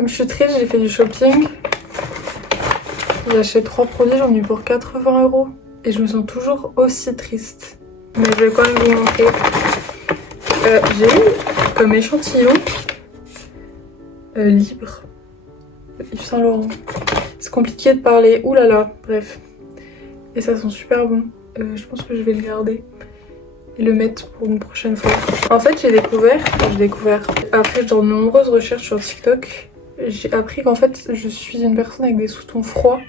Comme je suis triste, j'ai fait du shopping. J'ai acheté 3 produits, j'en ai eu pour 80 €. Et je me sens toujours aussi triste. Mais je vais quand même vous montrer. J'ai eu comme échantillon libre Yves Saint Laurent. C'est compliqué de parler, oulala, bref. Et ça sent super bon. Je pense que je vais le garder et le mettre pour une prochaine fois. En fait j'ai découvert, après de nombreuses recherches sur TikTok, j'ai appris qu'en fait je suis une personne avec des sous-tons froids.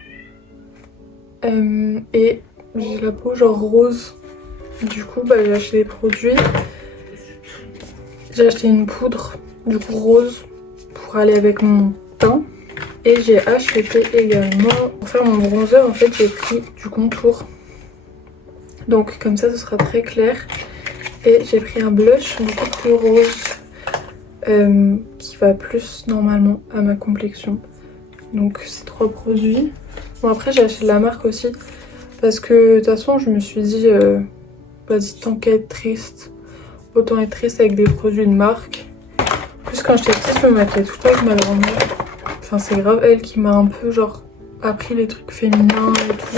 Et j'ai la peau genre rose. Du coup j'ai acheté des produits. J'ai acheté une poudre du coup rose pour aller avec mon teint. Et j'ai acheté également, pour faire mon bronzer en fait j'ai pris du contour. Donc comme ça ce sera très clair. Et j'ai pris un blush beaucoup plus rose qui va plus normalement à ma complexion. Donc ces 3 produits. Bon après j'ai acheté de la marque aussi parce que de toute façon je me suis dit vas-y tant qu'à être triste, autant être triste avec des produits de marque. En plus quand j'étais petite je me maquillais tout le temps avec ma grand-mère. Enfin c'est grave elle qui m'a un peu genre appris les trucs féminins et tout.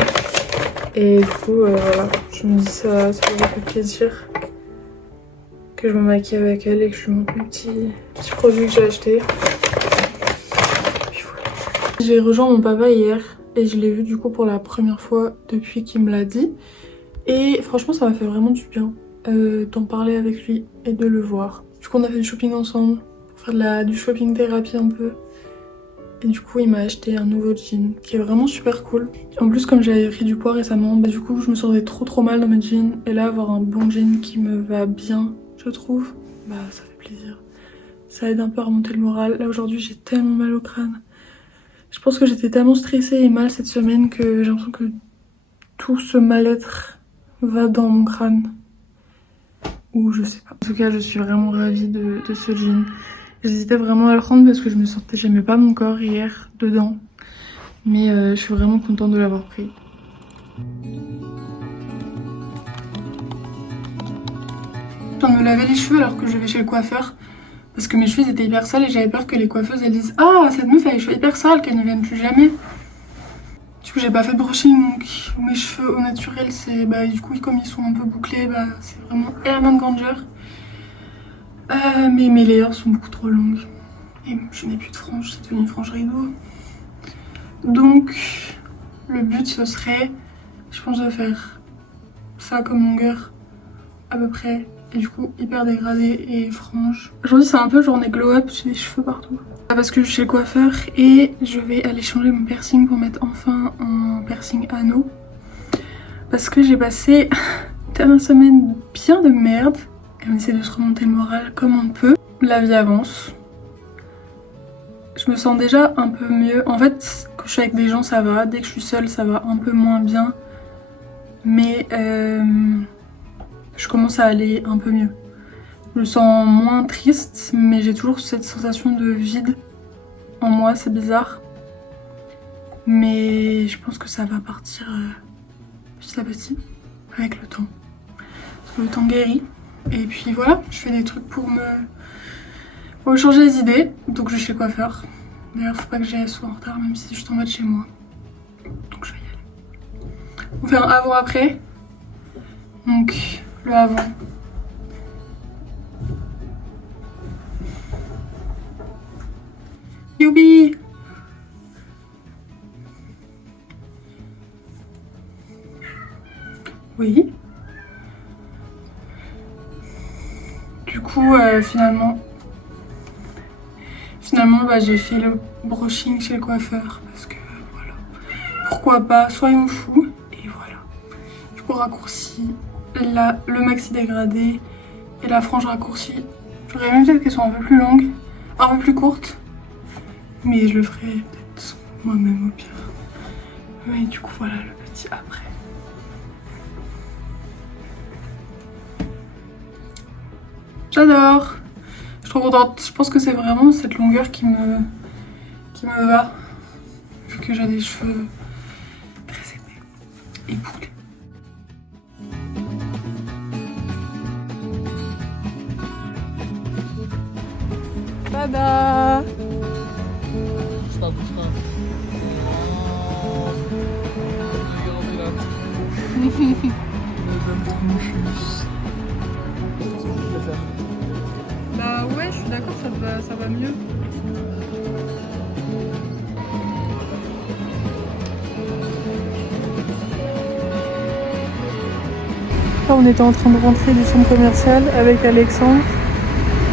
Et du coup voilà, je me dis ça me fait plaisir que je me maquille avec elle et que je lui montre mes petits produits que j'ai achetés. Voilà. J'ai rejoint mon papa hier et je l'ai vu du coup pour la première fois depuis qu'il me l'a dit. Et franchement ça m'a fait vraiment du bien d'en parler avec lui et de le voir. Du coup on a fait du shopping ensemble pour faire du shopping thérapie un peu. Et du coup il m'a acheté un nouveau jean qui est vraiment super cool. En plus comme j'avais pris du poids récemment, du coup je me sentais trop mal dans mes jeans. Et là avoir un bon jean qui me va bien, je trouve, ça fait plaisir. Ça aide un peu à remonter le moral. Là aujourd'hui j'ai tellement mal au crâne. Je pense que j'étais tellement stressée et mal cette semaine que j'ai l'impression que tout ce mal-être va dans mon crâne. Ou je sais pas. En tout cas je suis vraiment ravie de ce jean. J'hésitais vraiment à le prendre parce que j'aimais pas mon corps hier dedans. Mais je suis vraiment contente de l'avoir pris. Je viens de me laver les cheveux alors que je vais chez le coiffeur. Parce que mes cheveux étaient hyper sales et j'avais peur que les coiffeuses elles disent ah cette meuf a les cheveux hyper sales, qu'elle ne vienne plus jamais. Du coup j'ai pas fait de brushing donc mes cheveux au naturel c'est du coup comme ils sont un peu bouclés c'est vraiment Herman Granger. Mais mes layers sont beaucoup trop longues. Et je n'ai plus de franges, c'est devenu une frange rideau. Donc le but ce serait, je pense, de faire ça comme longueur à peu près. Et du coup hyper dégradé et frange. Aujourd'hui c'est un peu journée glow up, j'ai des cheveux partout. Parce que je suis chez le coiffeur et je vais aller changer mon piercing pour mettre enfin un piercing anneau. Parce que j'ai passé une dernière semaine bien de merde. Et on essaie de se remonter le moral comme on peut. La vie avance. Je me sens déjà un peu mieux. En fait, quand je suis avec des gens, ça va. Dès que je suis seule, ça va un peu moins bien. Mais je commence à aller un peu mieux. Je me sens moins triste, mais j'ai toujours cette sensation de vide en moi. C'est bizarre. Mais je pense que ça va partir petit à petit avec le temps. Parce que le temps guérit. Et puis voilà, je fais des trucs pour me changer les idées. Donc je vais chez le coiffeur. D'ailleurs faut pas que j'aille soit en retard même si je suis en mode chez moi. Donc je vais y aller. On fait un avant-après. Donc le avant. Youbi! Oui. Du coup finalement j'ai fait le brushing chez le coiffeur parce que voilà, pourquoi pas, soyons fous. Et voilà, du coup raccourci, le maxi dégradé et la frange raccourcie. J'aurais aimé peut-être qu'elles soient un peu plus longues, un peu plus courtes, mais je le ferai peut-être moi-même au pire. Mais du coup voilà le petit après. J'adore. Je suis trop contente. Je pense que c'est vraiment cette longueur qui me va. Vu que j'ai des cheveux très épais et bouclés. Tada! Bah ouais, je suis d'accord, ça va mieux. Là, on était en train de rentrer du centre commercial avec Alexandre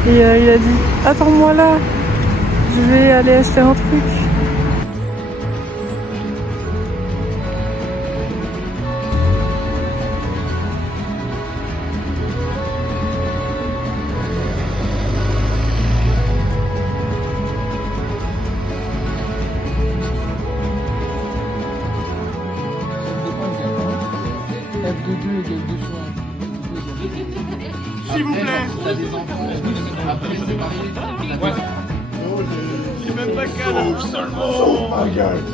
et il a dit attends-moi là, je vais aller acheter un truc. F de 2 égale 2 fois 1. S'il vous plaît. T'as des enfants, après c'est marié. Ouais. J'ai même pas qu'à Oh my god.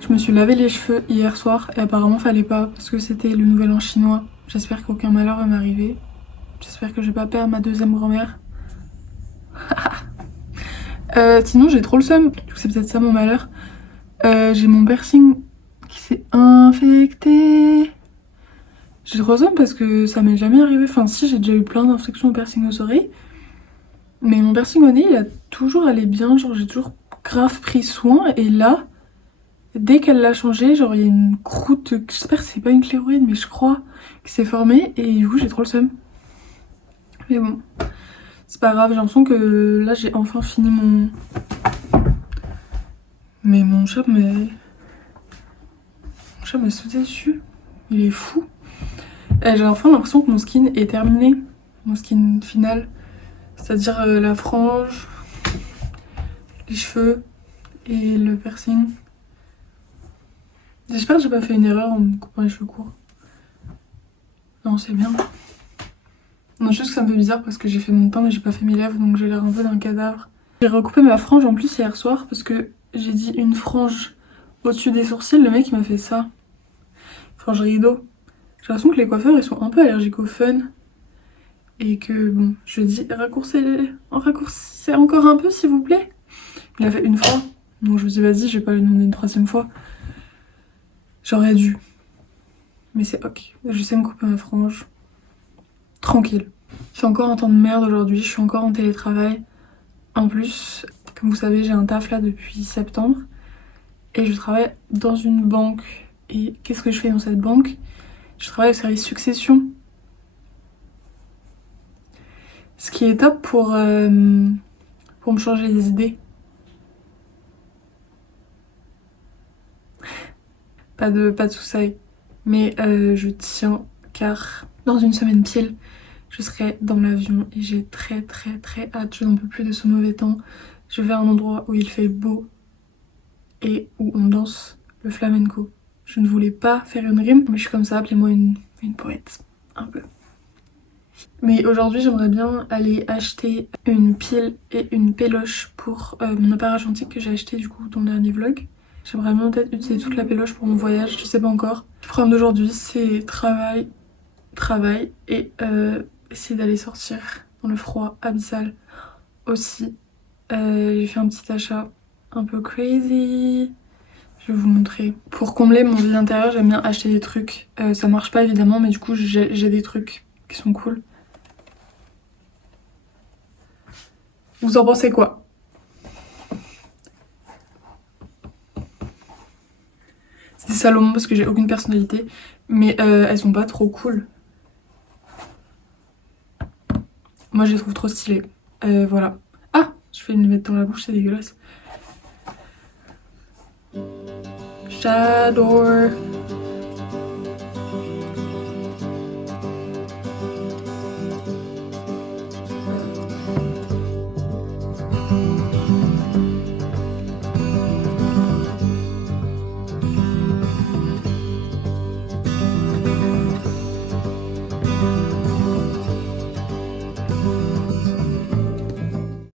Je me suis lavé les cheveux hier soir et apparemment fallait pas parce que c'était le nouvel an chinois. J'espère qu'aucun malheur va m'arriver. J'espère que je vais pas perdre ma deuxième grand-mère. Sinon j'ai trop le seum, c'est peut-être ça mon malheur. J'ai mon piercing qui s'est infecté. J'ai trop le seum parce que ça m'est jamais arrivé. Enfin si, j'ai déjà eu plein d'infections au piercing aux oreilles. Mais mon piercing au nez il a toujours allé bien, genre j'ai toujours grave pris soin. Et là, dès qu'elle l'a changé, genre il y a une croûte, j'espère que c'est pas une cléroïde mais je crois que c'est formé. Et du coup j'ai trop le seum. Mais bon, c'est pas grave, j'ai l'impression que là j'ai enfin fini mon... Mais mon chat m'a sauté dessus. Il est fou. Et j'ai enfin l'impression que mon skin est terminé. Mon skin final. C'est-à-dire la frange, les cheveux et le piercing. J'espère que j'ai pas fait une erreur en me coupant les cheveux courts. Non, c'est bien. Non, juste que ça me fait bizarre parce que j'ai fait mon teint mais j'ai pas fait mes lèvres donc j'ai l'air un peu d'un cadavre. J'ai recoupé ma frange en plus hier soir parce que j'ai dit une frange au-dessus des sourcils, le mec il m'a fait ça. Frange rideau. J'ai l'impression que les coiffeurs ils sont un peu allergiques au fun. Et que bon, je dis raccourcissez encore un peu s'il vous plaît. Il a fait une fois. Donc je me dis vas-y, je vais pas lui demander une troisième fois. J'aurais dû. Mais c'est ok. Je sais me couper ma frange. Tranquille. Il fait encore un temps de merde aujourd'hui, je suis encore en télétravail. En plus, comme vous savez, j'ai un taf là depuis septembre. Et je travaille dans une banque. Et qu'est-ce que je fais dans cette banque? Je travaille au service succession. Ce qui est top pour me changer les idées. Pas de soucis. Mais je tiens car dans une semaine pile, je serai dans l'avion et j'ai très hâte. Je n'en peux plus de ce mauvais temps. Je vais à un endroit où il fait beau et où on danse le flamenco. Je ne voulais pas faire une rime, mais je suis comme ça, appelez-moi une poète. Un peu. Mais aujourd'hui, j'aimerais bien aller acheter une pile et une péloche pour mon appareil argentique que j'ai acheté du coup dans le dernier vlog. J'aimerais bien peut-être utiliser toute la péloche pour mon voyage, je sais pas encore. Le programme d'aujourd'hui, c'est travail et essayer d'aller sortir dans le froid abyssal aussi. J'ai fait un petit achat un peu crazy. Je vais vous montrer. Pour combler mon vide intérieur, j'aime bien acheter des trucs. Ça marche pas évidemment, mais du coup j'ai des trucs qui sont cool. Vous en pensez quoi? C'est des Salomon parce que j'ai aucune personnalité, mais elles sont pas trop cool. Moi je les trouve trop stylées. Voilà. Ah, je vais me les mettre dans la bouche, c'est dégueulasse. J'adore.